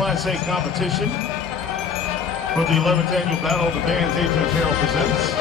Class A competition for the 11th annual Battle of the Bands. Adrian and Carroll presents.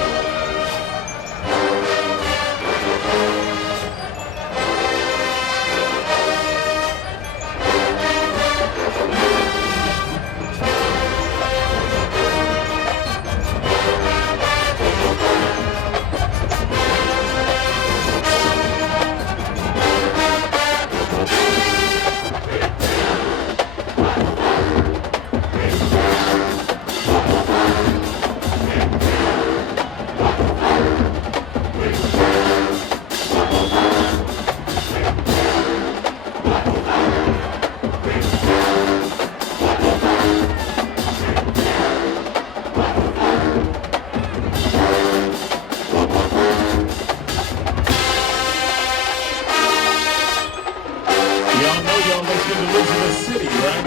Y'all know y'all let's get Elizabeth City, right?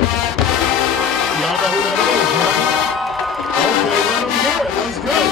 Y'all know who that is, right? Okay, let them hear it. Let's go.